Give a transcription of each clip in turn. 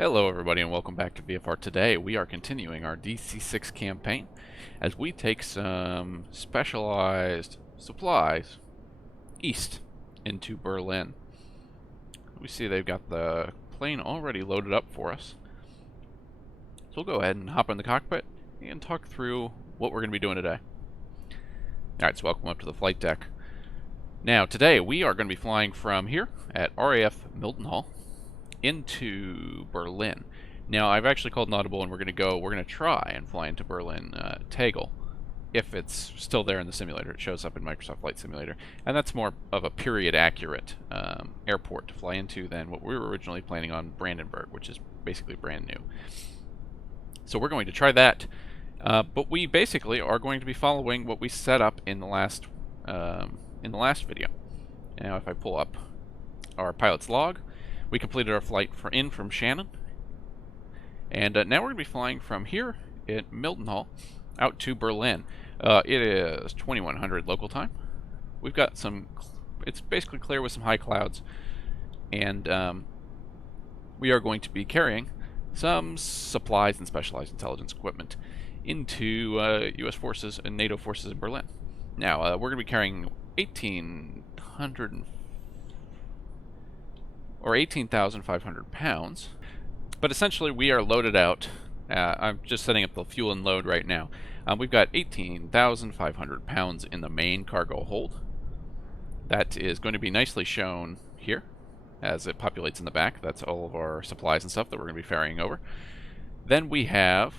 Hello everybody and welcome back to VFR. Today we are continuing our DC-6 campaign as we take some specialized supplies east into Berlin. We see they've got the plane already loaded up for us. So we'll go ahead and hop in the cockpit and talk through what we're going to be doing today. Alright, so welcome up to the flight deck. Now today we are going to be flying from here at RAF Mildenhall into Berlin. Now I've actually called an audible and we're going to try and fly into Berlin Tegel if it's still there in the simulator. It shows up in Microsoft Flight Simulator, and that's more of a period accurate airport to fly into than what we were originally planning on Brandenburg, which is basically brand new. So we're going to try that, but we basically are going to be following what we set up in the last video. Now if I pull up our pilot's log, we completed our flight from Shannon, and now we're going to be flying from here at Mildenhall out to Berlin. It is 2100 local time. We've got it's basically clear with some high clouds, and we are going to be carrying some supplies and specialized intelligence equipment into U.S. forces and NATO forces in Berlin. Now, we're going to be carrying 18,500 pounds, but essentially we are loaded out. I'm just setting up the fuel and load right now. We've got 18,500 pounds in the main cargo hold. That is going to be nicely shown here as it populates in the back. That's all of our supplies and stuff that we're going to be ferrying over. Then we have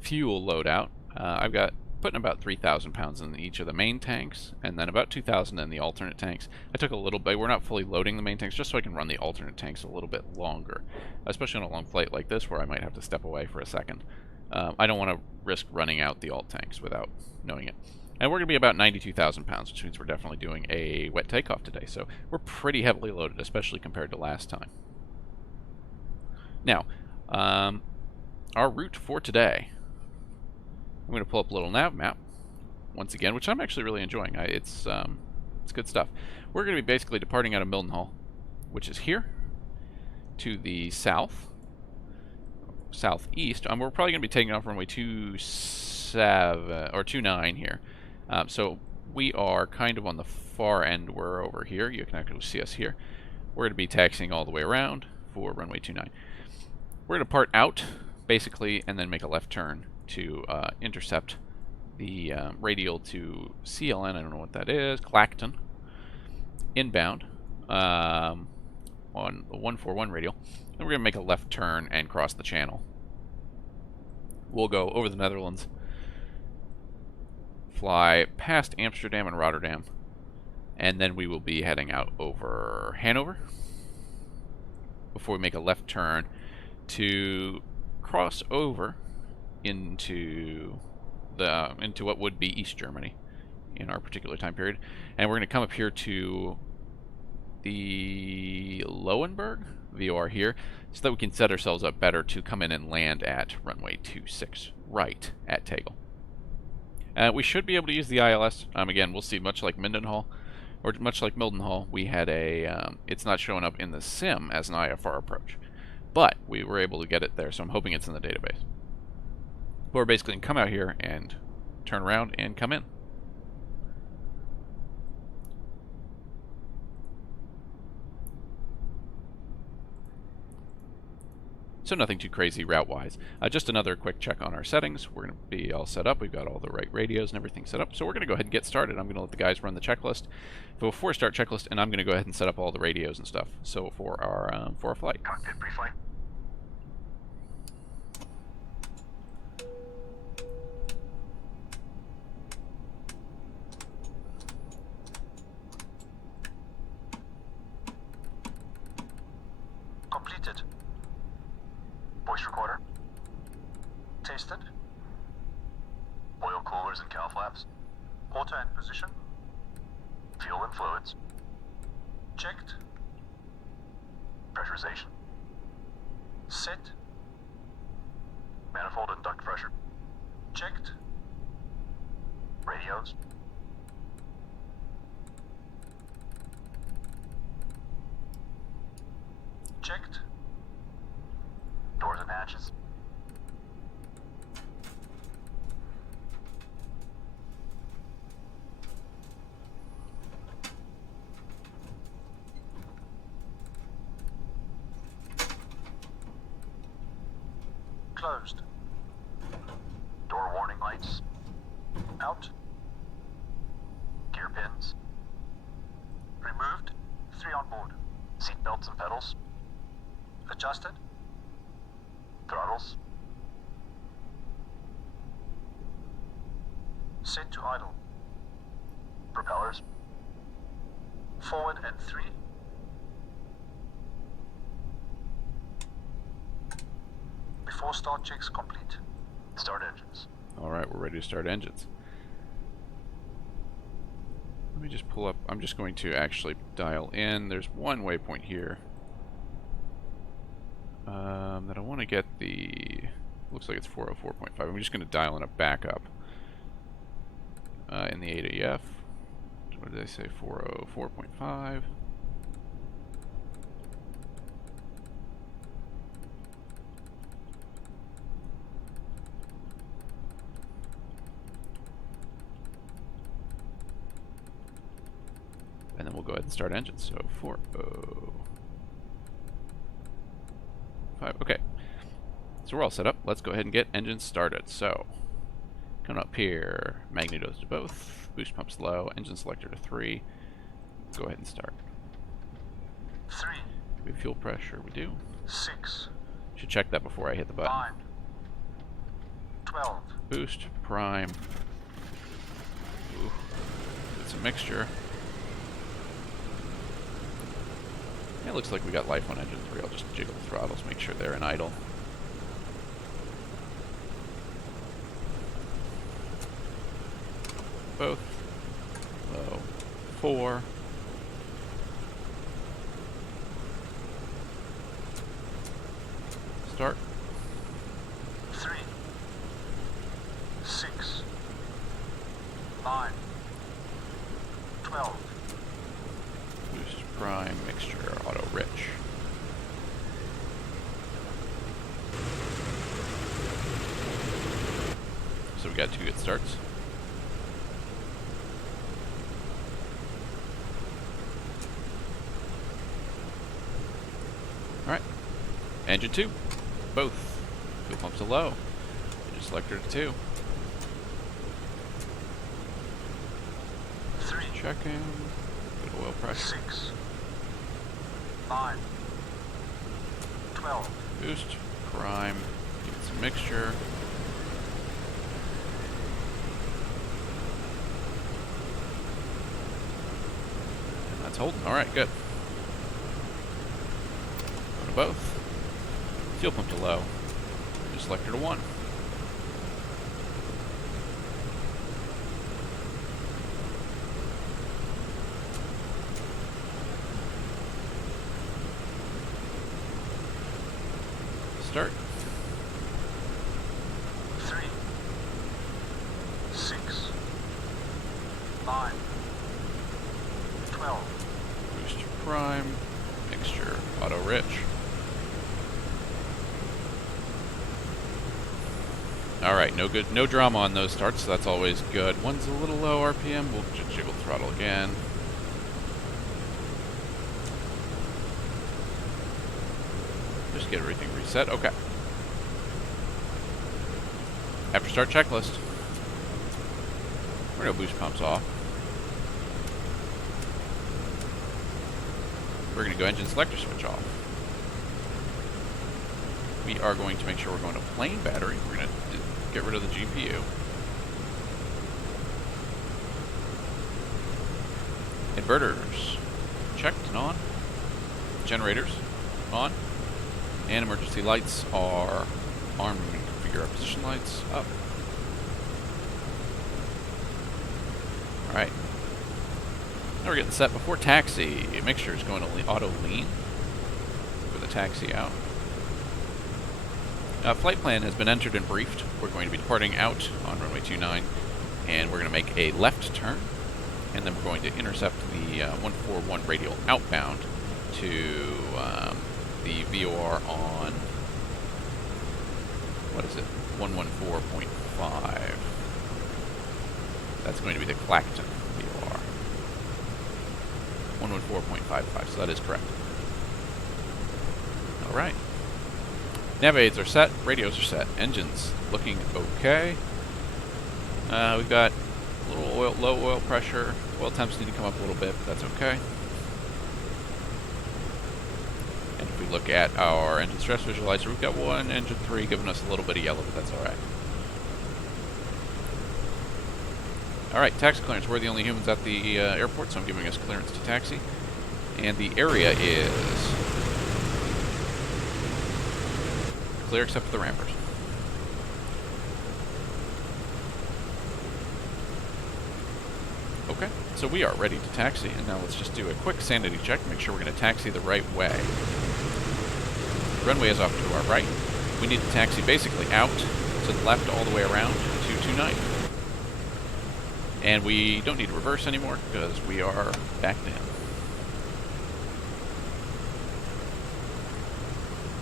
fuel loadout. I've got putting about 3,000 pounds in each of the main tanks, and then about 2,000 in the alternate tanks. I took a little bit, we're not fully loading the main tanks, just so I can run the alternate tanks a little bit longer, especially on a long flight like this where I might have to step away for a second. I don't want to risk running out the alt tanks without knowing it. And we're going to be about 92,000 pounds, which means we're definitely doing a wet takeoff today, so we're pretty heavily loaded, especially compared to last time. Now, our route for today, I'm going to pull up a little nav map once again, which I'm actually really enjoying. It's good stuff. We're going to be basically departing out of Mildenhall, which is here, to the southeast. We're probably going to be taking off runway 29 here. So we are kind of on the far end. We're over here. You can actually see us here. We're going to be taxiing all the way around for runway 29. We're going to depart out, basically, and then make a left turn to intercept the radial to CLN, I don't know what that is, Clacton, inbound on the 141 radial. Then we're going to make a left turn and cross the channel. We'll go over the Netherlands, fly past Amsterdam and Rotterdam, and then we will be heading out over Hanover before we make a left turn to cross over into what would be East Germany in our particular time period, and we're going to come up here to the Lowenberg VOR here, so that we can set ourselves up better to come in and land at runway 26 right at Tegel. We should be able to use the ILS. Again, we'll see. Much like Mildenhall, we had it's not showing up in the sim as an IFR approach, but we were able to get it there, so I'm hoping it's in the database. We're basically going to come out here and turn around and come in. So nothing too crazy route-wise. Just another quick check on our settings. We're going to be all set up. We've got all the right radios and everything set up. So we're going to go ahead and get started. I'm going to let the guys run the checklist. Before we start checklist, and I'm going to go ahead and set up all the radios and stuff. So for our flight. Cockpit pre-flight. Completed. Voice recorder. Tasted. Oil coolers and cow flaps. Auto and position. Fuel and fluids. Checked. Pressurization. Set. Manifold and duct pressure. Checked. Radios. Checked. matches. Closed. Door warning lights. Out. Gear pins. Removed. 3 on board. Seat belts and pedals. Adjusted. Throttles. Set to idle. Propellers. Forward and 3. Before start checks complete. Start engines. Alright, we're ready to start engines. Let me just pull up. I'm just going to actually dial in. There's one waypoint here that I want to get the... Looks like it's 404.5. I'm just going to dial in a backup in the ADF. What did they say? 404.5. And then we'll go ahead and start engines. So 405. Okay. So we're all set up. Let's go ahead and get engines started. So coming up here, magnetos to both, boost pumps low, engine selector to 3. Go ahead and start. 3. Do we have fuel pressure? We do. 6. Should check that before I hit the button. 9. 12. Boost, prime. Ooh, it's a mixture. It looks like we got life on engine 3. I'll just jiggle the throttles, make sure they're in idle. Both. Low. 4. Start. 3. 6. 9. 12. Boost, prime, mixture, auto, rich. So we got 2 good starts. Alright. Engine 2. Both. Fuel pumps to low. Engine selector to 2. 3. Checking. Good oil pressure. 6. 9. 12. Boost, prime, get some mixture. And that's holding. Alright, good. Go to both. Fuel pump to low. Just selector to 1. Start. 3. 6. 9. 12. Boost, prime, mixture, auto, rich. Alright, no drama on those starts, so that's always good. One's a little low RPM, we'll just jiggle throttle again. Just get everything reset. Okay. After start checklist. We're gonna boost pumps off. We're gonna go engine selector switch off. We are going to make sure we're going to plain battery. We're gonna get rid of the GPU. Inverters checked and on. Generators on. And emergency lights are armed. We're going to configure our position lights up. Alright. Now we're getting set before taxi. Mixture is going to auto lean for the taxi out. Flight plan has been entered and briefed. We're going to be departing out on runway 29, and we're going to make a left turn, and then we're going to intercept the 141 radial outbound to the VOR on what is it? 114.5. That's going to be the Clacton VOR. 114.55, so that is correct. Alright. Nav aids are set, radios are set, engines looking okay. We've got a little oil, low oil pressure. Oil temps need to come up a little bit, but that's okay. And if we look at our engine stress visualizer, we've got one engine 3 giving us a little bit of yellow, but that's alright. Alright, taxi clearance. We're the only humans at the airport, so I'm giving us clearance to taxi. And the area is clear except for the rampers. Okay, so we are ready to taxi, and now let's just do a quick sanity check to make sure we're going to taxi the right way. The runway is off to our right. We need to taxi basically out to the left all the way around to 29. And we don't need to reverse anymore because we are back down.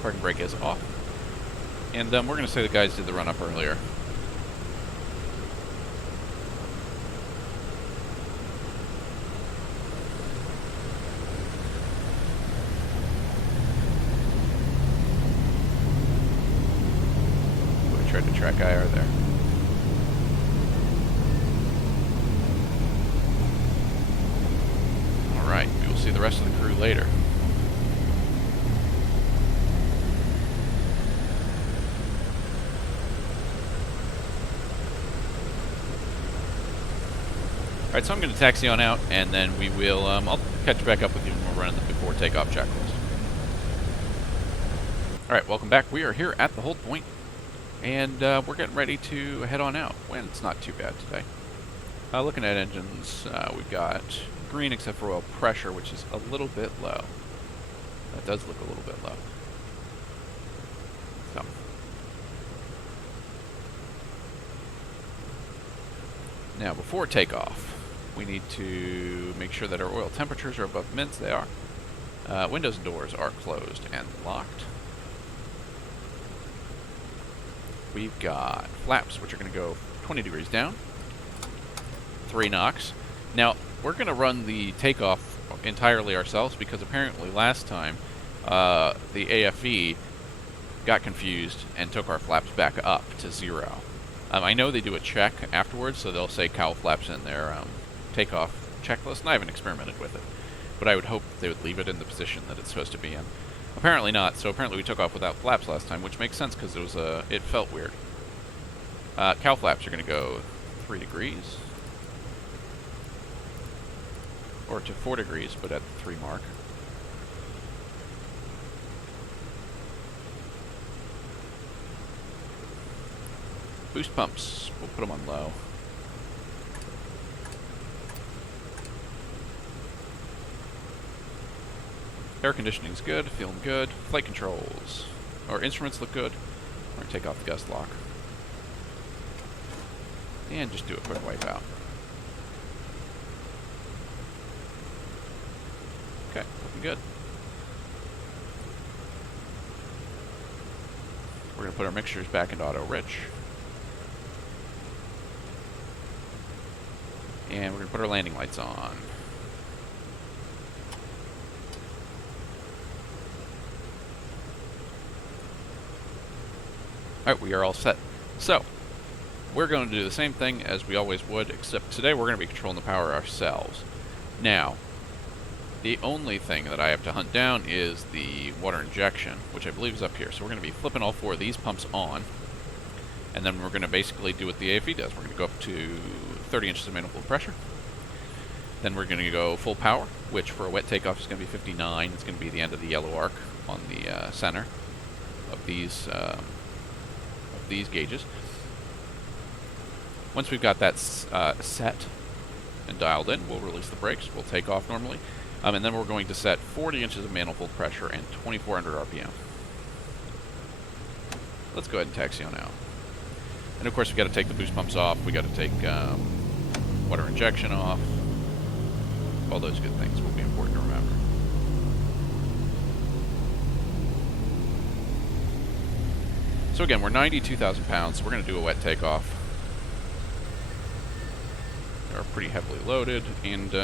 Parking brake is off. And we're going to say the guys did the run-up earlier. We tried to track IR there. Alright, we will see the rest of the crew later. Alright, so I'm going to taxi on out, and then we will, I'll catch back up with you when we're running the before takeoff checklist. Alright, welcome back. We are here at the hold point, and we're getting ready to head on out. Wind's not too bad today. Looking at engines, we've got green except for oil pressure, which is a little bit low. That does look a little bit low. So. Now, before takeoff, we need to make sure that our oil temperatures are above mints. They are. Windows and doors are closed and locked. We've got flaps, which are going to go 20 degrees down. 3 knocks. Now, we're going to run the takeoff entirely ourselves because apparently last time the AFE got confused and took our flaps back up to 0. I know they do a check afterwards, so they'll say cowl flaps in their takeoff checklist, and I haven't experimented with it. But I would hope they would leave it in the position that it's supposed to be in. Apparently not, so apparently we took off without flaps last time, which makes sense because it was it felt weird. Cowl flaps are going to go 3 degrees. Or to 4 degrees, but at the 3 mark. Boost pumps, we'll put them on low. Air conditioning's good, feeling good. Flight controls, or instruments look good. We're going to take off the gust lock. And just do a quick wipe out. Okay, looking good. We're going to put our mixtures back into auto rich. And we're going to put our landing lights on. Alright, we are all set. So, we're going to do the same thing as we always would, except today we're going to be controlling the power ourselves. Now, the only thing that I have to hunt down is the water injection, which I believe is up here. So we're going to be flipping all 4 of these pumps on, and then we're going to basically do what the AFE does. We're going to go up to 30 inches of manifold pressure. Then we're going to go full power, which for a wet takeoff is going to be 59. It's going to be the end of the yellow arc on the center of these gauges. Once we've got that set and dialed in, we'll release the brakes. We'll take off normally. And then we're going to set 40 inches of manifold pressure and 2,400 RPM. Let's go ahead and taxi on out. And of course, we've got to take the boost pumps off. We've got to take water injection off. All those good things will be important to remember. So again, we're 92,000 pounds, so we're going to do a wet takeoff. They're pretty heavily loaded, and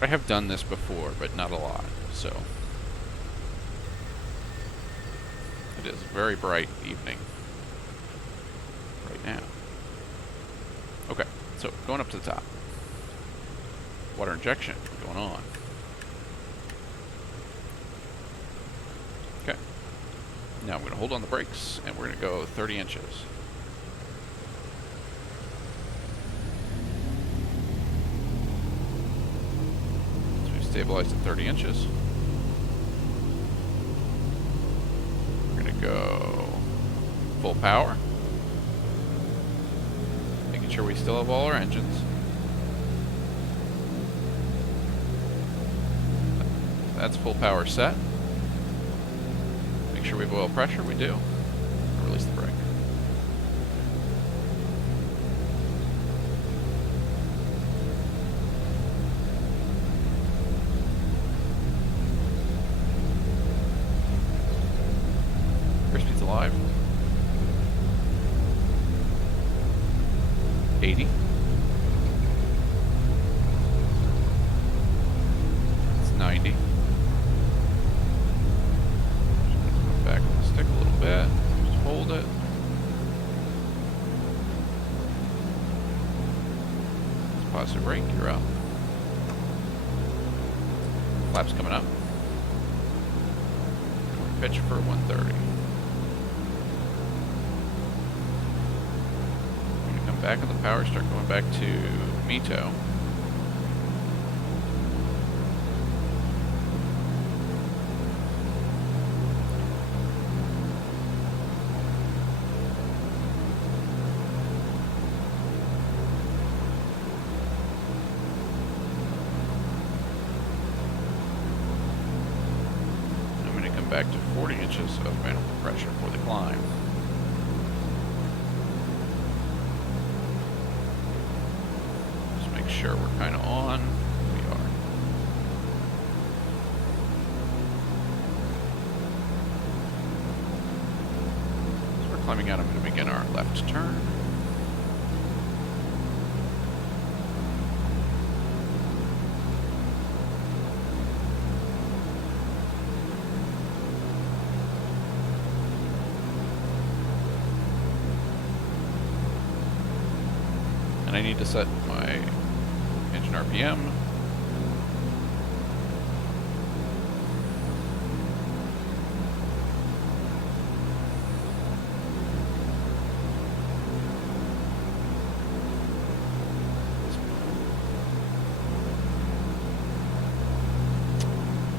I have done this before, but not a lot, so. It is a very bright evening right now. Okay, so going up to the top. Water injection going on. Okay. Now I'm going to hold on the brakes, and we're going to go 30 inches. So we stabilized at 30 inches. We're going to go full power. Making sure we still have all our engines. That's full power set. Make sure we have oil pressure. We do. Release the brake. Airspeed's alive. 80. It's 90. Back on the stick a little bit. Just hold it. It's positive brake, you're up. Flaps coming up. Pitch for 130. We're going to come back on the power, start going back to METO. Back to 40 inches of manifold pressure for the climb. Just make sure we're kind of on. We are. So we're climbing out. I'm going to begin our left turn. And I need to set my engine RPM.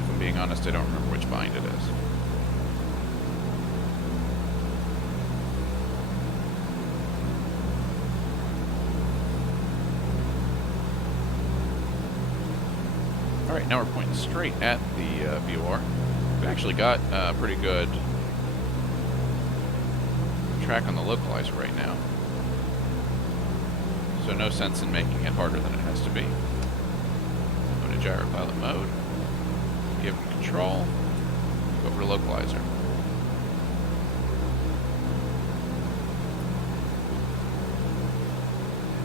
If I'm being honest, I don't remember which bind it is. Alright, now we're pointing straight at the VOR. We've actually got pretty good track on the localizer right now. So no sense in making it harder than it has to be. Go to gyro pilot mode. Give them control. Go over to localizer.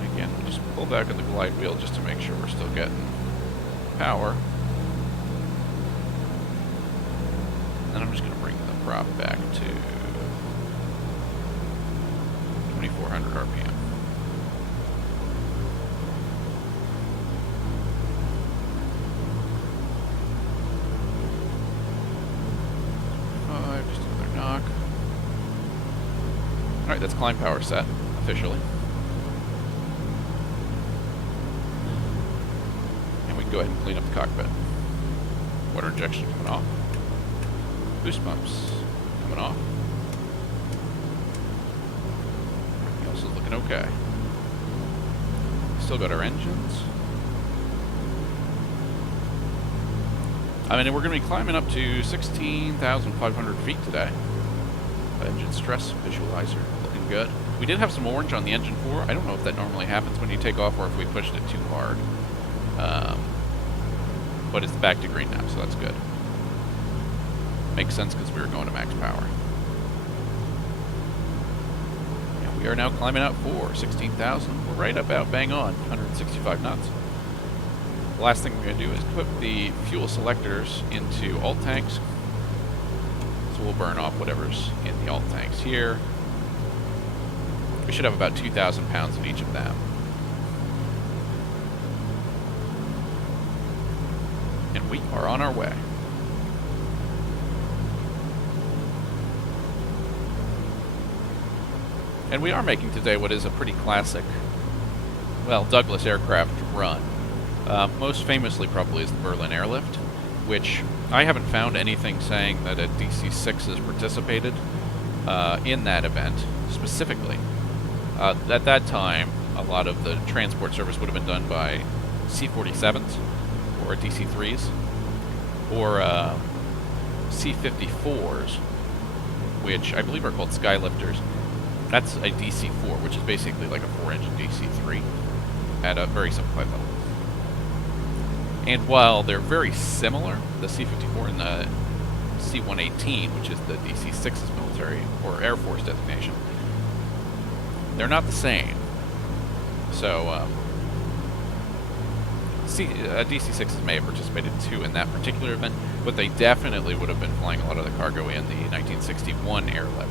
And again, we'll just pull back on the glide wheel just to make sure we're still getting power. And I'm just going to bring the prop back to 2400 RPM. Just another knock. Alright, that's climb power set, officially. Go ahead and clean up the cockpit. Water injection coming off. Boost pumps coming off. Everything else is looking okay. Still got our engines. I mean, we're going to be climbing up to 16,500 feet today. Engine stress visualizer looking good. We did have some orange on the engine 4. I don't know if that normally happens when you take off or if we pushed it too hard. But it's back to green now, so that's good. Makes sense because we were going to max power. We are now climbing out for 16,000. We're right about bang on, 165 knots. The last thing we're going to do is put the fuel selectors into alt tanks. So we'll burn off whatever's in the alt tanks here. We should have about 2,000 pounds in each of them. And we are on our way. And we are making today what is a pretty classic, well, Douglas aircraft run. Most famously probably is the Berlin airlift, which I haven't found anything saying that a DC-6 has participated in that event specifically. At that time, a lot of the transport service would have been done by C-47s or DC-3s or C-54s, which I believe are called Skylifters. That's a DC-4, which is basically like a 4-engine DC-3 at a very simplified level. And while they're very similar, the C-54 and the C-118, which is the DC-6's military or Air Force designation, they're not the same. So, DC-6s may have participated too in that particular event, but they definitely would have been flying a lot of the cargo in the 1961 airlift.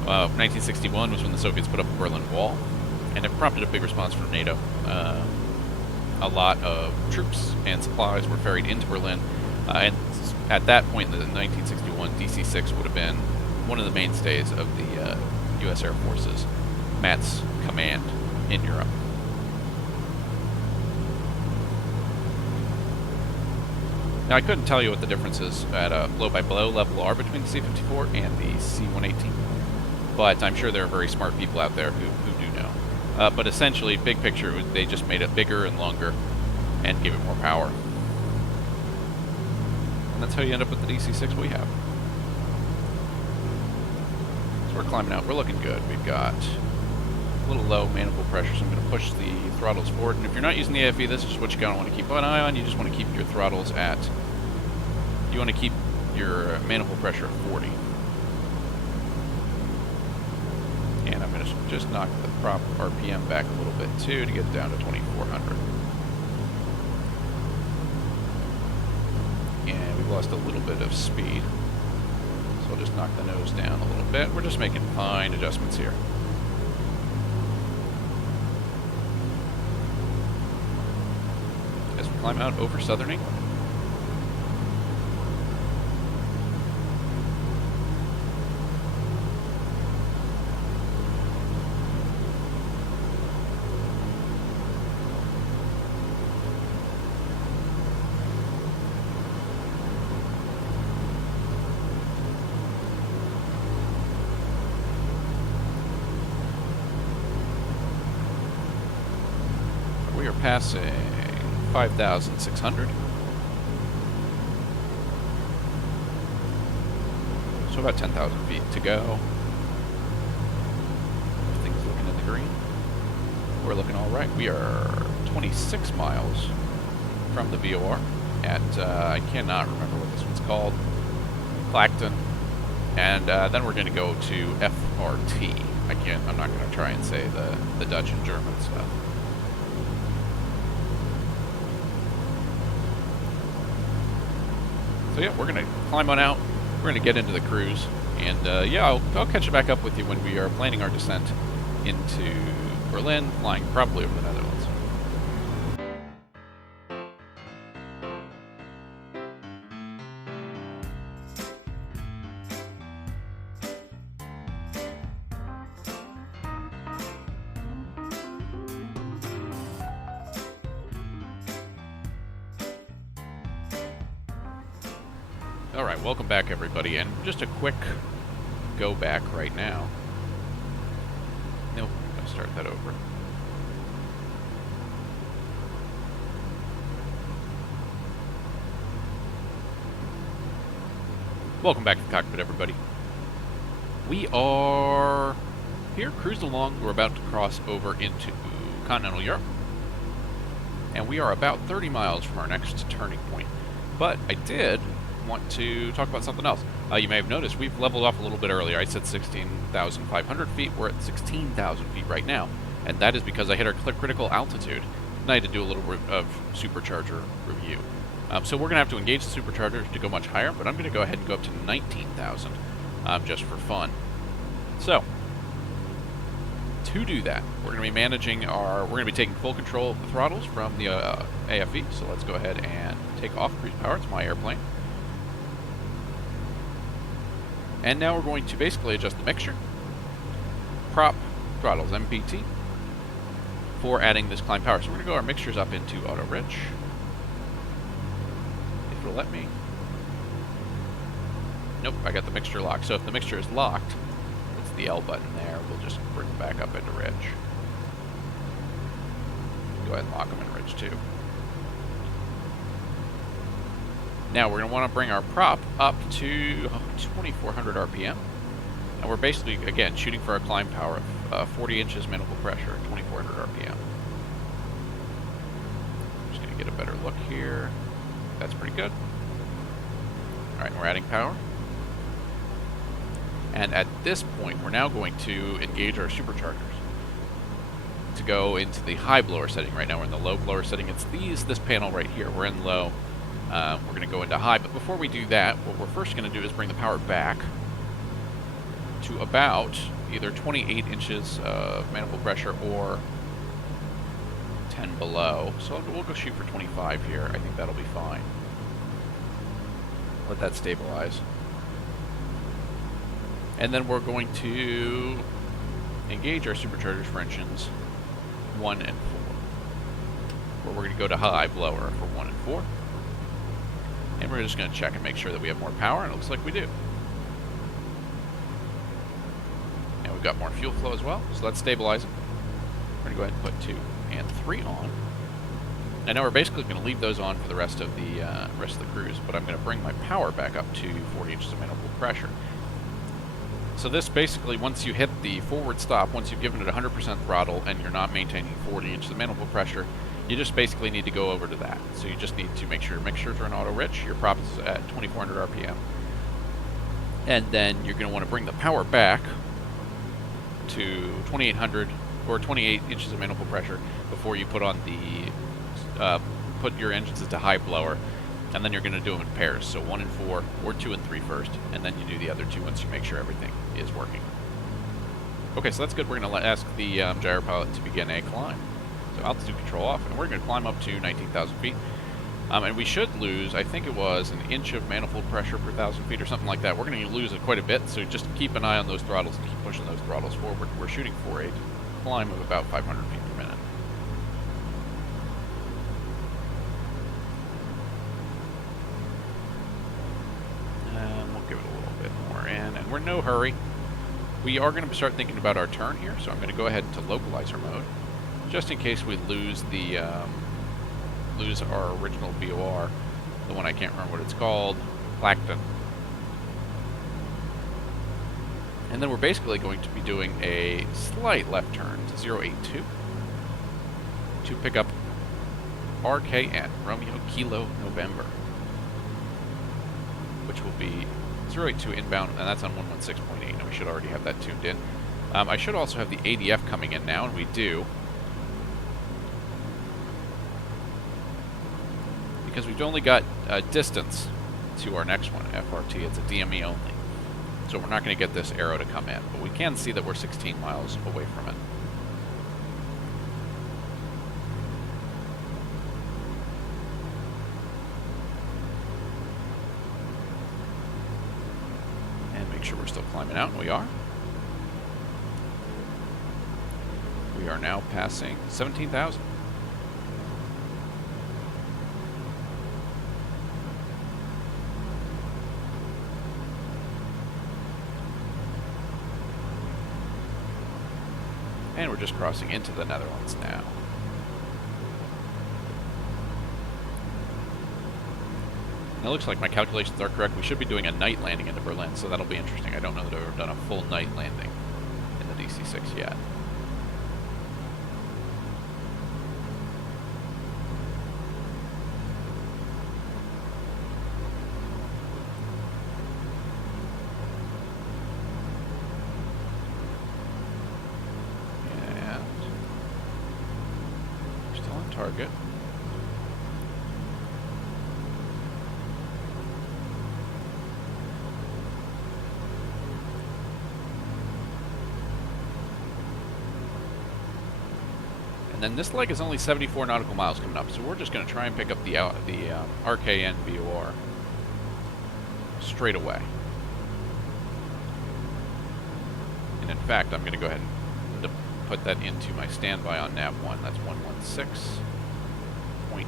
1961 was when the Soviets put up the Berlin Wall, and it prompted a big response from NATO. A lot of troops and supplies were ferried into Berlin, and at that point in the 1961, DC-6 would have been one of the mainstays of the U.S. Air Force's MATS command in Europe. Now, I couldn't tell you what the differences at a blow-by-blow level are between the C-54 and the C-118, but I'm sure there are very smart people out there who do know. But essentially, big picture, they just made it bigger and longer and gave it more power. And that's how you end up with the DC-6 we have. So we're climbing out. We're looking good. We've got a little low manifold pressure, so I'm going to push the throttles forward. And if you're not using the AFE, this is what you're going to want to keep an eye on. You just want to keep your throttles at... You want to keep your manifold pressure at 40. And I'm going to just knock the prop RPM back a little bit too to get it down to 2,400. And we've lost a little bit of speed. So I'll just knock the nose down a little bit. We're just making fine adjustments here. As we climb out over southern England. We are passing 5,600. So about 10,000 feet to go. Everything's looking in the green. We're looking all right. We are 26 miles from the VOR at, I cannot remember what this one's called, Clacton. And then we're going to go to FRT. I'm not going to try and say the Dutch and German stuff. So yeah, we're going to climb on out, we're going to get into the cruise, and yeah, I'll catch you back up with you when we are planning our descent into Berlin, flying probably over the Netherlands. Alright, welcome back everybody, and just a quick go back right now. Nope, I'm going to start that over. Welcome back to the cockpit everybody. We are here, cruised along, we're about to cross over into continental Europe. And we are about 30 miles from our next turning point. But I did want to talk about something else. You may have noticed we've leveled off a little bit earlier. I said 16,500 feet. We're at 16,000 feet right now, and that is because I hit our critical altitude, and I had to do a little bit of supercharger review. So we're going to have to engage the superchargers to go much higher, but I'm going to go ahead and go up to 19,000 just for fun. So, to do that, we're going to be managing we're going to be taking full control of the throttles from the AFE, so let's go ahead and take off cruise power. It's my airplane. And now we're going to basically adjust the mixture. Prop throttles, MPT, for adding this climb power. So we're going to go our mixtures up into auto rich. If it'll let me. Nope, I got the mixture locked. So if the mixture is locked, it's the L button there. We'll just bring them back up into rich. Go ahead and lock them in rich too. Now we're going to want to bring our prop up to 2,400 RPM. And we're basically, again, shooting for a climb power of 40 inches manifold pressure at 2,400 RPM. Just going to get a better look here. That's pretty good. Alright, we're adding power. And at this point, we're now going to engage our superchargers to go into the high blower setting. Right now we're in the low blower setting. It's this panel right here. We're in low. We're going to go into high. But before we do that, what we're first going to do is bring the power back to about either 28 inches of manifold pressure or 10 below. So we'll go shoot for 25 here. I think that'll be fine. Let that stabilize. And then we're going to engage our superchargers for engines 1 and 4. Where we're going to go to high blower for 1 and 4. And we're just going to check and make sure that we have more power, and it looks like we do. And we've got more fuel flow as well, so that's stabilizing. We're going to go ahead and put 2 and 3 on. And now we're basically going to leave those on for the rest of the cruise, but I'm going to bring my power back up to 40 inches of manifold pressure. So this basically, once you hit the forward stop, once you've given it 100% throttle and you're not maintaining 40 inches of manifold pressure, you just basically need to go over to that. So you just need to make sure your mixtures are in auto rich, your prop is at 2,400 RPM. And then you're going to want to bring the power back to 2,800 or 28 inches of manifold pressure before you put on the, put your engines into high blower. And then you're going to do them in pairs, so 1 and 4, or 2 and 3 first, and then you do the other 2 once you make sure everything is working. Okay, so that's good. We're going to ask the gyro pilot to begin a climb. So altitude control off, and we're going to climb up to 19,000 feet. And we should lose, I think it was, an inch of manifold pressure per 1,000 feet or something like that. We're going to lose it quite a bit, so just keep an eye on those throttles and keep pushing those throttles forward. We're shooting for a climb of about 500 feet per minute. We're in no hurry. We are going to start thinking about our turn here, so I'm going to go ahead to localizer mode, just in case we lose the lose our original BOR, the one I can't remember what it's called, Plankton. And then we're basically going to be doing a slight left turn to 082 to pick up RKN, Romeo Kilo November, which will be 082 inbound, and that's on 116.8, and we should already have that tuned in. I should also have the ADF coming in now, and we do. Because we've only got distance to our next one, FRT. It's a DME only. So we're not going to get this arrow to come in, but we can see that we're 16 miles away from it. Make sure we're still climbing out, and we are. We are now passing 17,000. And we're just crossing into the Netherlands now. And it looks like my calculations are correct. We should be doing a night landing into Berlin, so that'll be interesting. I don't know that I've ever done a full night landing in the DC-6 yet. target. And then this leg is only 74 nautical miles coming up, so we're just going to try and pick up the RKN VOR straight away. And in fact, I'm going to go ahead and put that into my standby on nav 1. That's 116.8.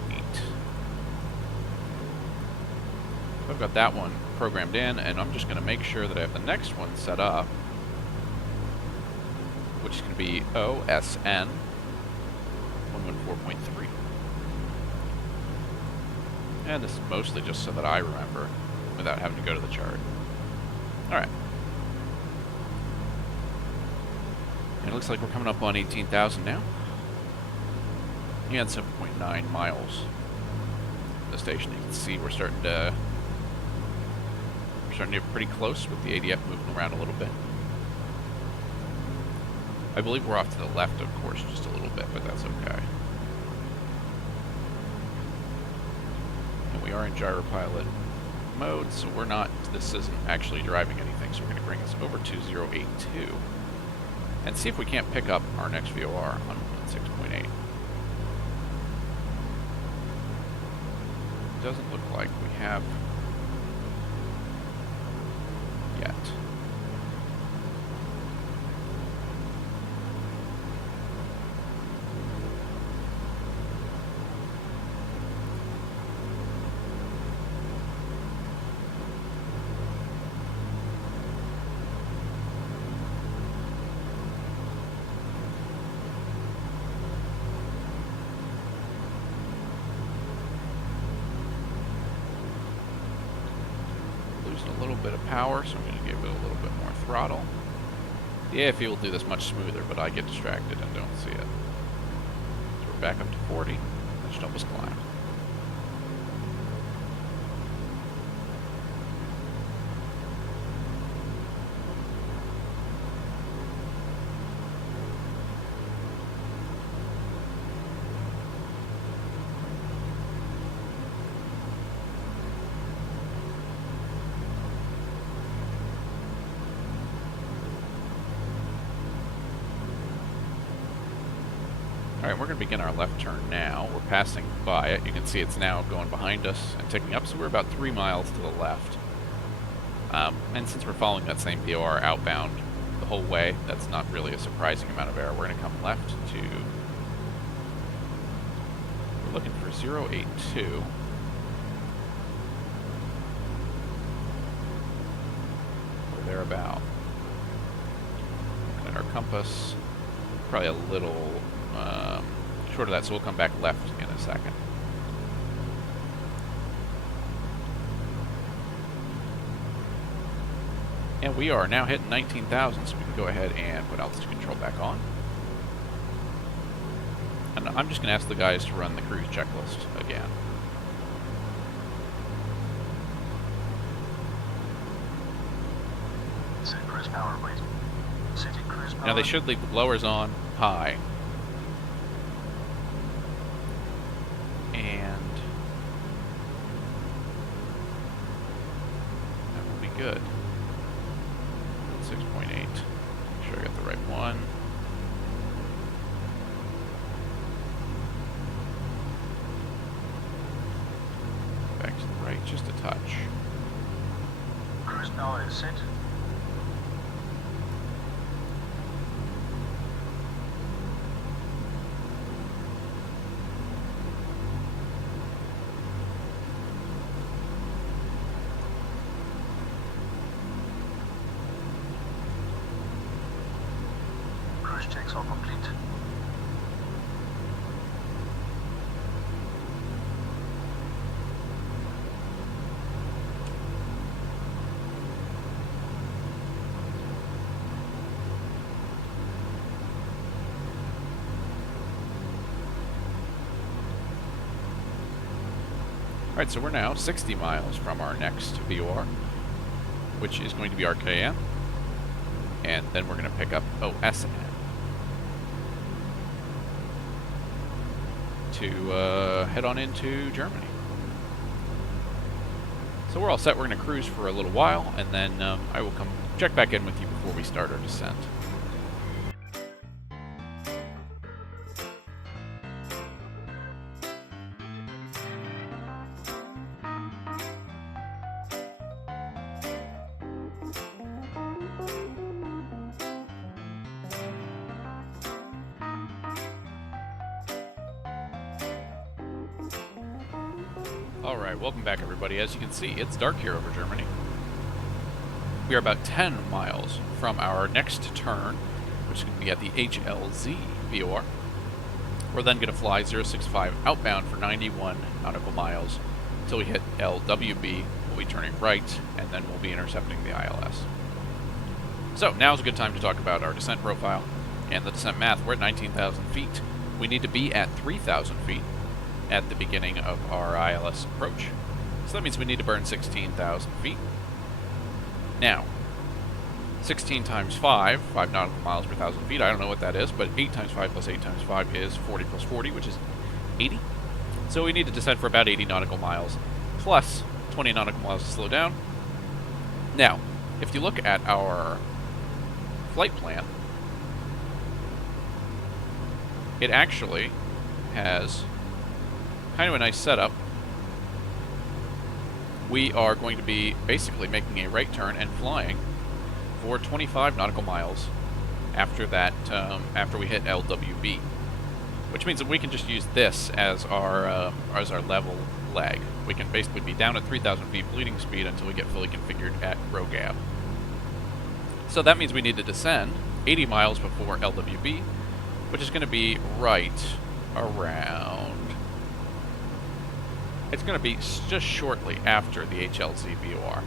So I've got that one programmed in, and I'm just going to make sure that I have the next one set up, which is going to be OSN 114.3. And this is mostly just so that I remember without having to go to the chart. Alright. And it looks like we're coming up on 18,000 now. And 7.9 miles from the station. You can see we're starting to get pretty close with the ADF moving around a little bit. I believe we're off to the left, of course, just a little bit, but that's okay. And we are in gyropilot mode, so we're not, this isn't actually driving anything, so we're going to bring us over to 082 and see if we can't pick up our next VOR on 6.8. Doesn't look like we have yet. A little bit of power, so I'm going to give it a little bit more throttle. The AFE will do this much smoother, but I get distracted and don't see it. So we're back up to 40. Let's help us climb. Alright, we're going to begin our left turn now. We're passing by it. You can see it's now going behind us and ticking up, so we're about 3 miles to the left. And since we're following that same VOR outbound the whole way, that's not really a surprising amount of error. We're going to come left to... We're looking for 082. Or thereabout. Looking at our compass. Probably a little... short of that, so we'll come back left in a second. And we are now hitting 19,000, so we can go ahead and put altitude control back on. And I'm just going to ask the guys to run the cruise checklist again. Set cruise power, please. Setting cruise power. Now they should leave the blowers on high. Good. 6.8. Make sure I got the right one. Back to the right, just a touch. Cruise power is set. Checks are complete. Alright, so we're now 60 miles from our next VOR, which is going to be RKN. And then we're going to pick up OSN. to head on into Germany. So we're all set. We're going to cruise for a little while, and then I will come check back in with you before we start our descent. Alright, welcome back everybody. As you can see, it's dark here over Germany. We are about 10 miles from our next turn, which is going to be at the HLZ VOR. We're then going to fly 065 outbound for 91 nautical miles until we hit LWB. We'll be turning right, and then we'll be intercepting the ILS. So, now's a good time to talk about our descent profile and the descent math. We're at 19,000 feet. We need to be at 3,000 feet at the beginning of our ILS approach. So that means we need to burn 16,000 feet. Now, 16 times 5 nautical miles per 1,000 feet, I don't know what that is, but 8 times 5 plus 8 times 5 is 40 plus 40, which is 80. So we need to descend for about 80 nautical miles, plus 20 nautical miles to slow down. Now, if you look at our flight plan, it actually has kind of a nice setup. We are going to be basically making a right turn and flying for 25 nautical miles after that, after we hit LWB, which means that we can just use this as our level leg. We can basically be down at 3,000 feet bleeding speed until we get fully configured at ROGAB. So that means we need to descend 80 miles before LWB, which is going to be right around... It's going to be just shortly after the HLZ VOR.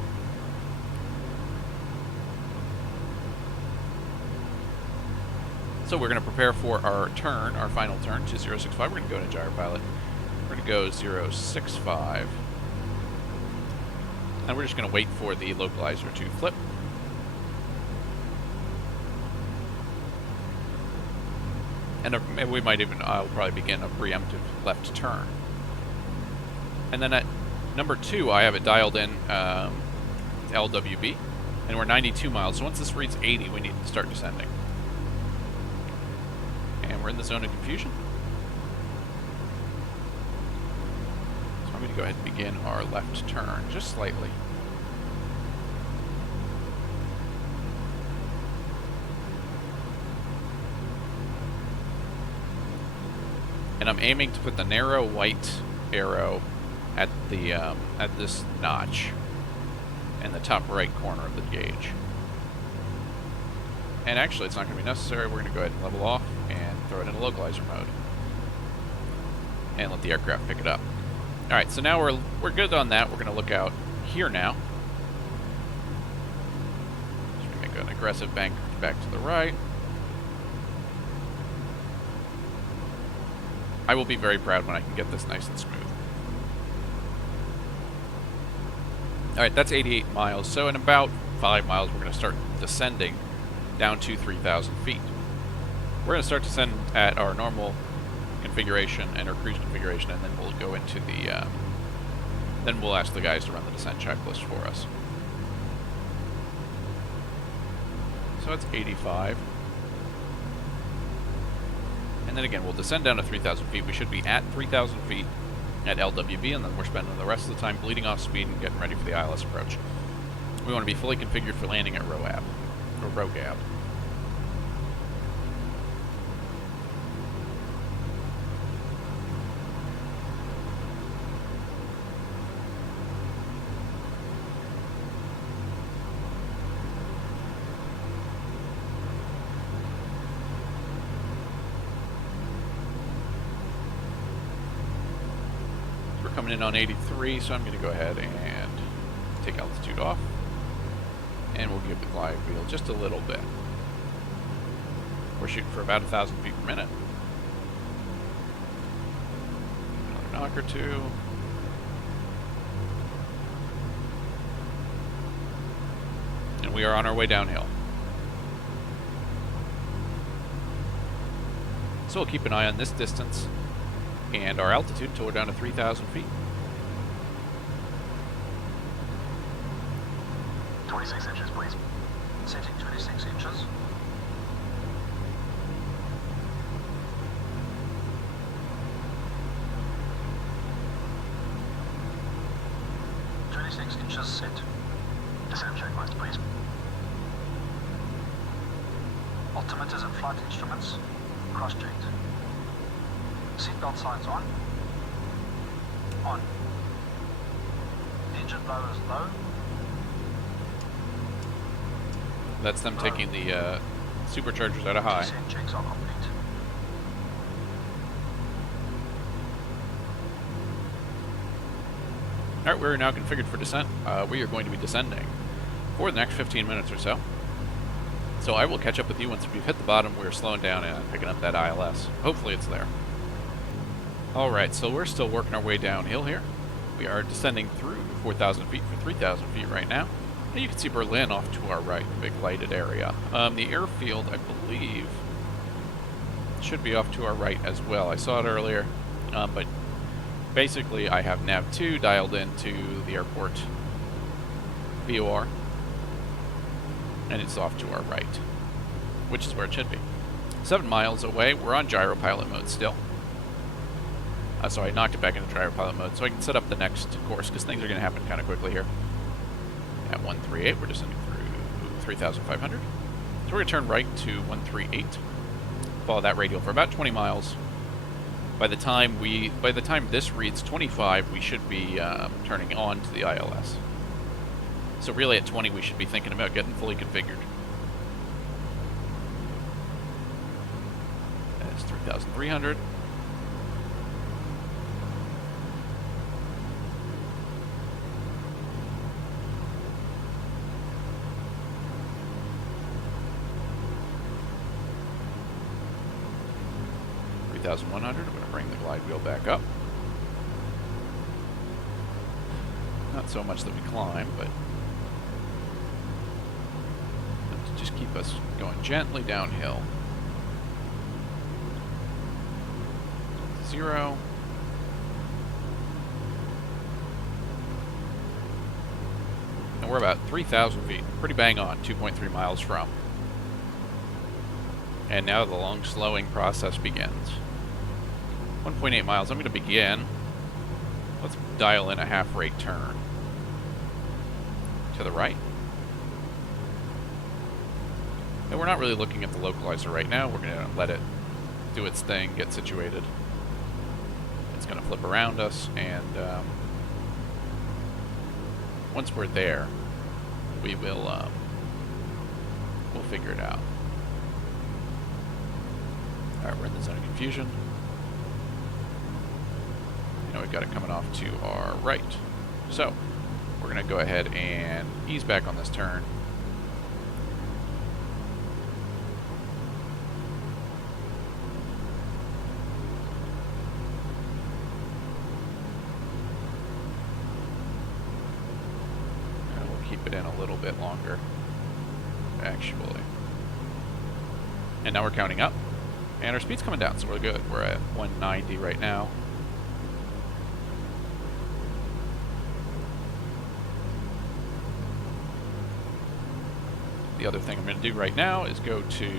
So we're going to prepare for our turn, our final turn to 065. We're going to go to gyro pilot. We're going to go 065. And we're just going to wait for the localizer to flip. And we might even, I'll probably begin a preemptive left turn. And then at number 2, I have it dialed in LWB, and we're 92 miles. So once this reads 80, we need to start descending. And we're in the zone of confusion. So I'm going to go ahead and begin our left turn, just slightly. And I'm aiming to put the narrow white arrow at the at this notch in the top right corner of the gauge. And actually, it's not going to be necessary. We're going to go ahead and level off and throw it in localizer mode and let the aircraft pick it up. All right, so now we're good on that. We're going to look out here now. Just make an aggressive bank back to the right. I will be very proud when I can get this nice and smooth. Alright, that's 88 miles, so in about 5 miles we're going to start descending down to 3,000 feet. We're going to start to descend at our normal configuration and our cruise configuration, and then we'll go into the, then we'll ask the guys to run the descent checklist for us. So that's 85. And then again, we'll descend down to 3,000 feet. We should be at 3,000 feet at LWB, and then we're spending the rest of the time bleeding off speed and getting ready for the ILS approach. We want to be fully configured for landing at ROAB, or ROGAB. Coming in on 83, so I'm going to go ahead and take altitude off, and we'll give the glide wheel just a little bit. We're shooting for about 1,000 feet per minute. Another knock or two. And we are on our way downhill. So we'll keep an eye on this distance And our altitude till we're down to 3,000 feet. 26 inches, please. Setting 26 inches. Inches set. Descent checklist, please. Altimeters and flight instruments cross-checked. Seatbelt signs on. On. Engine blowers low. That's them taking the superchargers out of high. Descent checks are complete. Alright, we're now configured for descent. We are going to be descending for the next 15 minutes or so. So I will catch up with you once we've hit the bottom. We're slowing down and picking up that ILS. Hopefully it's there. Alright, so we're still working our way downhill here. We are descending through 4,000 feet for 3,000 feet right now. And you can see Berlin off to our right, the big lighted area. The airfield, I believe, should be off to our right as well. I saw it earlier, but basically, I have nav 2 dialed into the airport VOR, and it's off to our right, which is where it should be. 7 miles away, we're on gyro pilot mode still. So I knocked it back into gyro pilot mode, so I can set up the next course, because things are going to happen kind of quickly here. At 138, we're descending through 3,500. So we're going to turn right to 138, follow that radial for about 20 miles. By the time this reads 25, we should be turning on to the ILS. So really at 20, we should be thinking about getting fully configured. That's 3,300. I'm going to bring the glide wheel back up. Not so much that we climb, but to just keep us going gently downhill. 0. And we're about 3,000 feet. Pretty bang on, 2.3 miles from. And now the long slowing process begins. 1.8 miles. I'm going to begin. Let's dial in a half-rate turn. To the right. And we're not really looking at the localizer right now. We're going to let it do its thing, get situated. It's going to flip around us, and once we're there, we will we'll figure it out. All right, we're in the zone of confusion. We've got it coming off to our right. So, we're going to go ahead and ease back on this turn. And we'll keep it in a little bit longer, actually. And now we're counting up. And our speed's coming down, so we're good. We're at 190 right now. The other thing I'm going to do right now is go to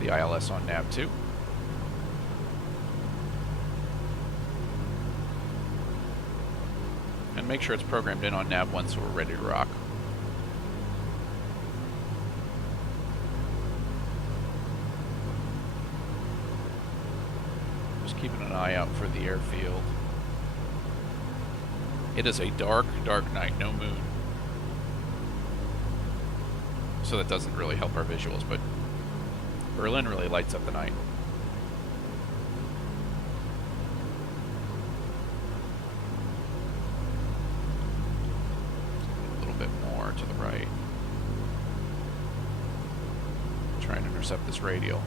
the ILS on nav 2. And make sure it's programmed in on nav 1 so we're ready to rock. Just keeping an eye out for the airfield. It is a dark, dark night, no moon. So that doesn't really help our visuals, but Berlin really lights up the night. A little bit more to the right. Try and intercept this radial.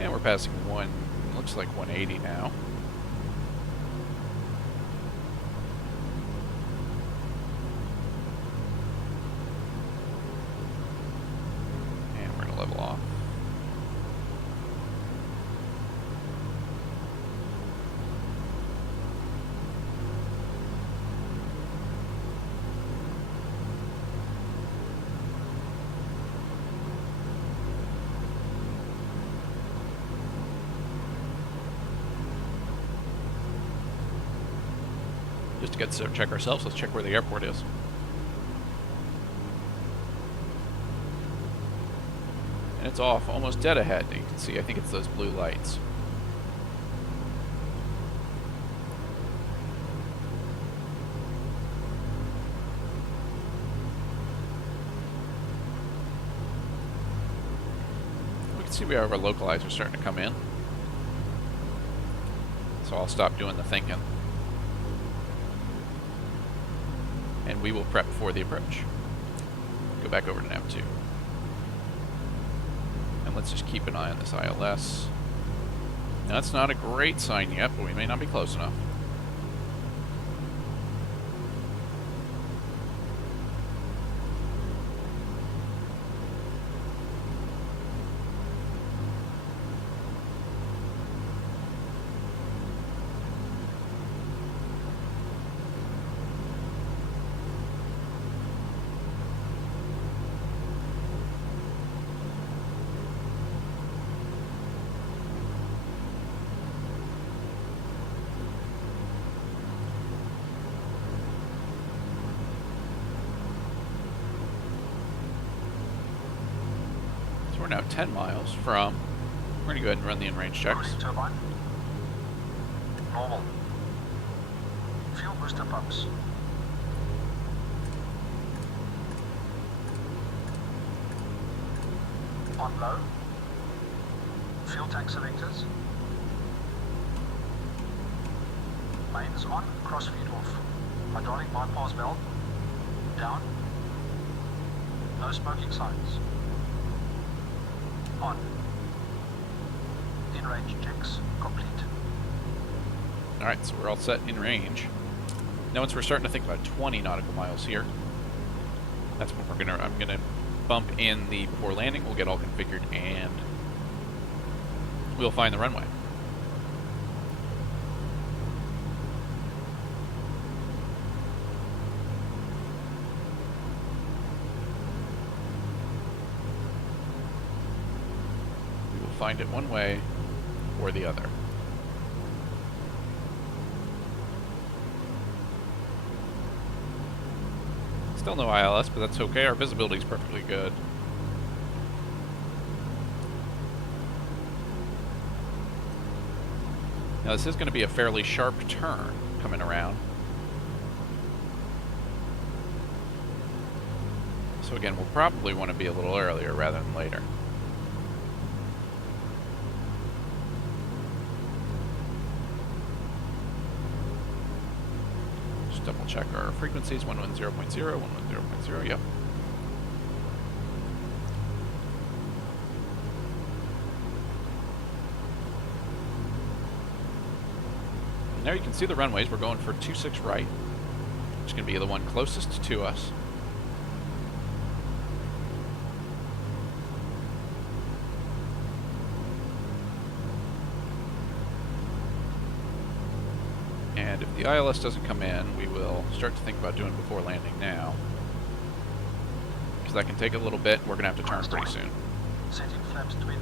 And we're passing looks like 180 now. get to check ourselves. Let's check where the airport is. And it's off, almost dead ahead. You can see, I think it's those blue lights. We can see we have our localizer starting to come in. So I'll stop doing the thinking. And we will prep for the approach. Go back over to nav 2. And let's just keep an eye on this ILS. Now, that's not a great sign yet, but we may not be close enough. We're now 10 miles from... We're going to go ahead and run the in-range checks. Cooling turbine. Normal. Fuel booster pumps. On low. Fuel tank selectors. Mains on, crossfeed off. Hydraulic bypass valve. Down. No smoking signs. On. In-range checks complete. Alright, so we're all set in range. Now once we're starting to think about 20 nautical miles here, that's when I'm gonna bump in the before landing, we'll get all configured, and we'll find the runway. Find it one way or the other. Still no ILS, but that's okay. Our visibility is perfectly good. Now this is going to be a fairly sharp turn coming around. So again, we'll probably want to be a little earlier rather than later. Double check our frequencies, 110.0, 110.0, yep. And there you can see the runways. We're going for 26 right, which is going to be the one closest to us. And if the ILS doesn't come in, we will start to think about doing before landing now. Because that can take a little bit, we're going to have to turn pretty soon. Setting flaps 20.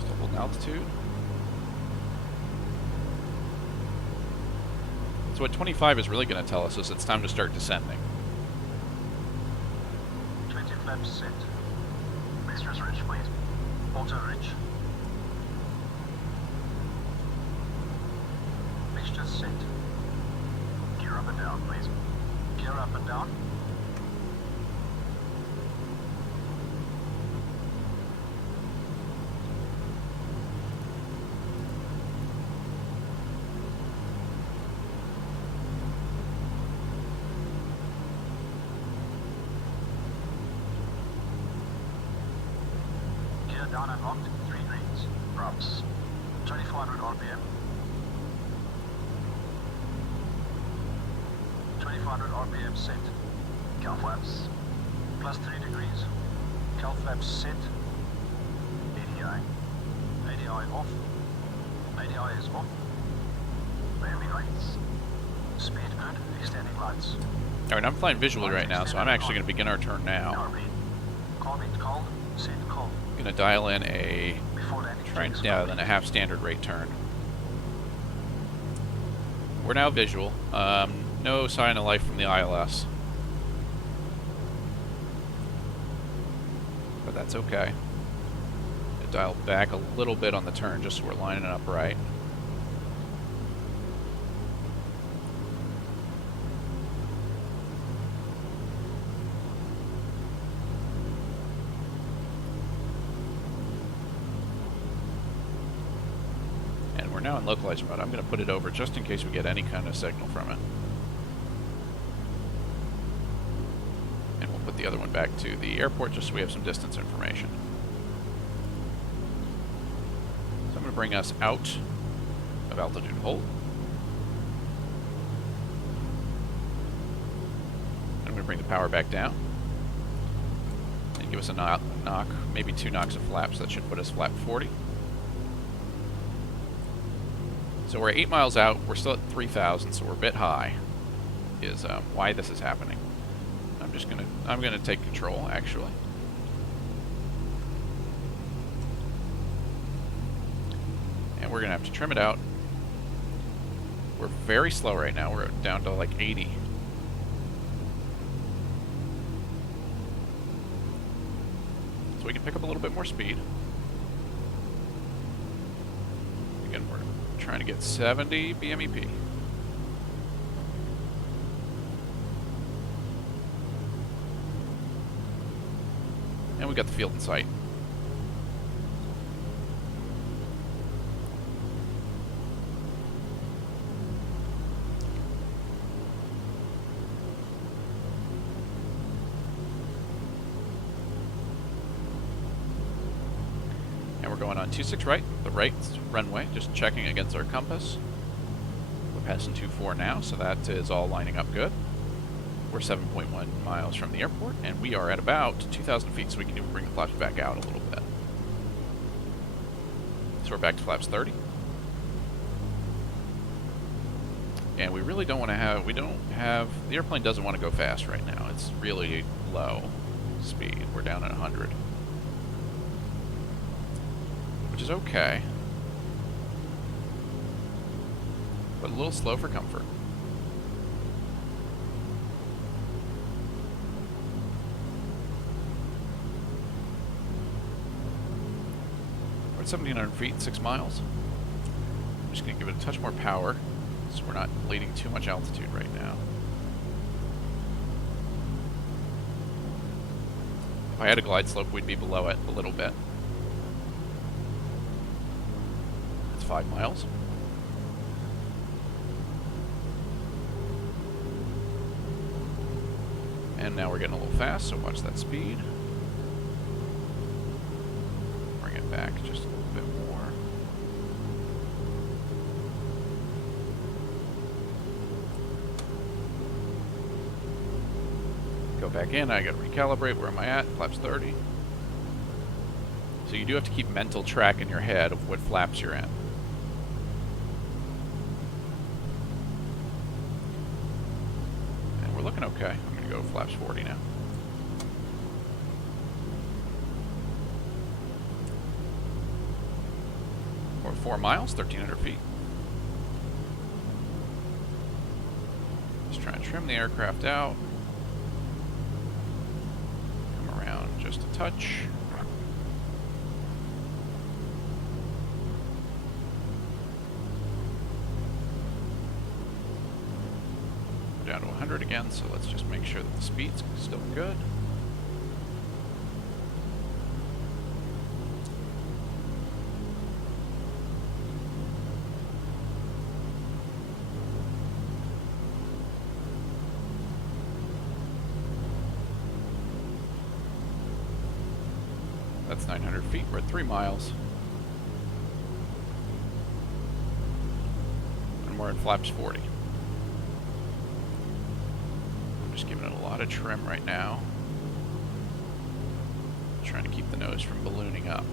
Still holding altitude. So what 25 is really going to tell us is it's time to start descending. Flaps set. Mixtures rich, please. Auto rich. Mixtures set. Gear up and down, please. Gear up and down. Down and locked, 3 greens. Props. 2400 RPM. 2400 RPM set. Cow flaps. Plus 3 degrees. Cow flaps set. ADI. ADI off. ADI is off. Landing lights. Speed good. Extending lights. Alright, I'm flying visually right now, so I'm actually going to begin our turn now. Seat call. Gonna dial in a Before landing, dial in a half standard rate turn. We're now visual. No sign of life from the ILS. But that's okay. Dial back a little bit on the turn just so we're lining it up right. And we're now in localizer mode. I'm going to put it over just in case we get any kind of signal from it. And we'll put the other one back to the airport just so we have some distance information. So I'm going to bring us out of altitude hold. I'm going to bring the power back down. And give us a knock, maybe 2 knocks of flaps. That should put us flap 40. So we're 8 miles out. We're still at 3,000, so we're a bit high. Is why this is happening. I'm gonna take control actually. And we're gonna have to trim it out. We're very slow right now. We're down to like 80. So we can pick up a little bit more speed. Again, we're trying to get 70 BMEP. And we got the field in sight. And we're going on 26 right, the right runway, just checking against our compass. We're passing 24 now, so that is all lining up good. We're 7.1 miles from the airport, and we are at about 2,000 feet, so we can even bring the flaps back out a little bit. So we're back to flaps 30. And we really don't want to have, the airplane doesn't want to go fast right now. It's really low speed. We're down at 100. Which is okay. But a little slow for comfort. We're at 1,700 feet, 6 miles. I'm just going to give it a touch more power so we're not bleeding too much altitude right now. If I had a glide slope, we'd be below it a little bit. It's 5 miles. And now we're getting a little fast, so watch that speed. Bring it back just a little bit more. Go back in, I gotta recalibrate. Where am I at? Flaps 30. So you do have to keep mental track in your head of what flaps you're in. And we're looking okay. I'm gonna go flaps 40 now. We're 4 miles, 1,300 feet. Just trying to trim the aircraft out. Come around just a touch. We're down to 100 again, so let's just make sure that the speed's still good. That's 900 feet. We're at 3 miles. And we're at flaps 40. I'm just giving it a lot of trim right now. Trying to keep the nose from ballooning up.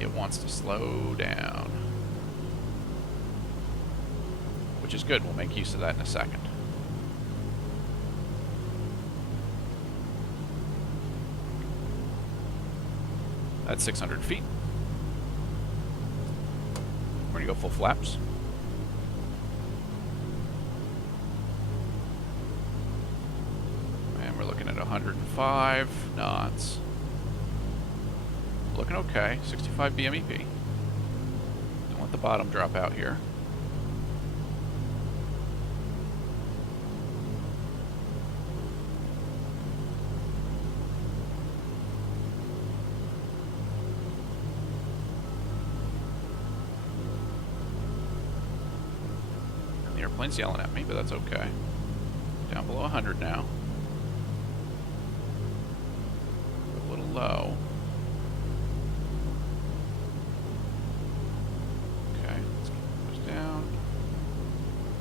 It wants to slow down. Which is good. We'll make use of that in a second. That's 600 feet. We're going to go full flaps. And we're looking at 105 knots. Looking okay. 65 BMEP. Don't let the bottom drop out here. The airplane's yelling at me, but that's okay. Down below 100 now. A little low. Okay, let's keep those down.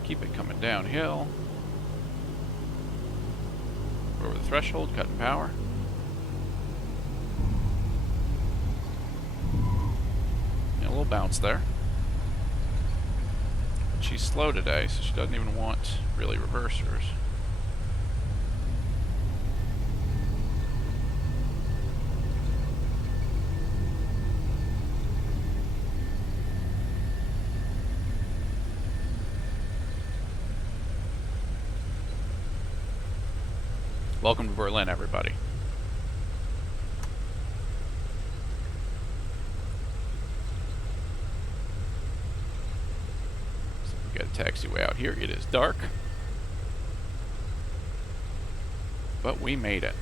Keep it coming downhill. We're over the threshold, cutting power. Yeah, a little bounce there. She's slow today, so she doesn't even want really reversers. Welcome to Berlin, everybody. We got a taxiway out here. It is dark, but we made it.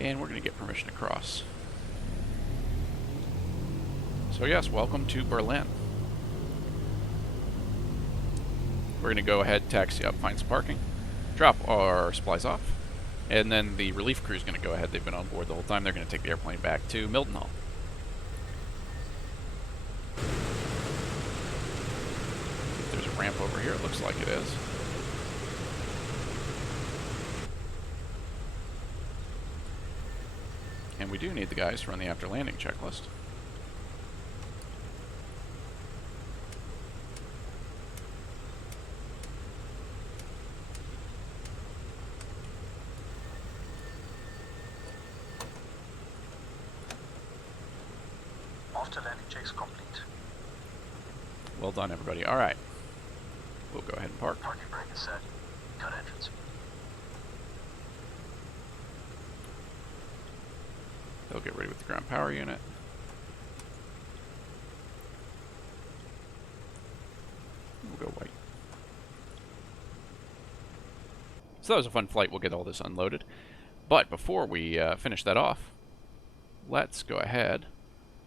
And we're going to get permission to cross. So yes, welcome to Berlin. We're going to go ahead, taxi up, find some parking, drop our supplies off, and then the relief crew is going to go ahead. They've been on board the whole time. They're going to take the airplane back to Mildenhall. There's a ramp over here. It looks like it is. And we do need the guys to run the after landing checklist. After landing checks complete. Well done, everybody. All right. We'll go ahead and park. Parking brake is set. Cut entrance. They'll get ready with the ground power unit. We'll go white. So that was a fun flight. We'll get all this unloaded. But before we finish that off, let's go ahead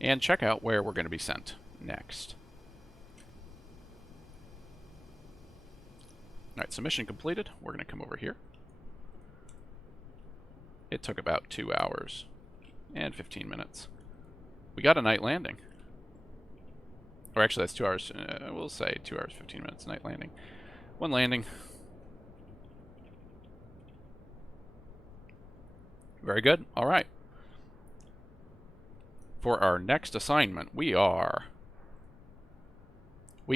and check out where we're going to be sent next. Alright, so mission completed. We're going to come over here. It took about 2 hours and 15 minutes. We got a night landing. Or actually, that's 2 hours. We'll say 2 hours, 15 minutes night landing. One landing. Very good. All right. For our next assignment, we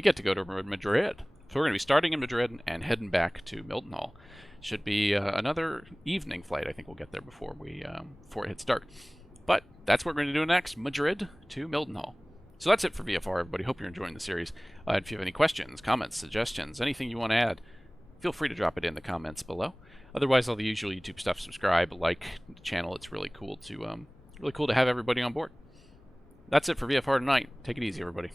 get to go to Madrid. So we're going to be starting in Madrid and heading back to Mildenhall. Should be another evening flight. I think we'll get there before it hits dark. But that's what we're going to do next, Madrid to Mildenhall. So that's it for VFR, everybody. Hope you're enjoying the series. If you have any questions, comments, suggestions, anything you want to add, feel free to drop it in the comments below. Otherwise, all the usual YouTube stuff. Subscribe, like the channel. It's really cool to have everybody on board. That's it for VFR tonight. Take it easy, everybody.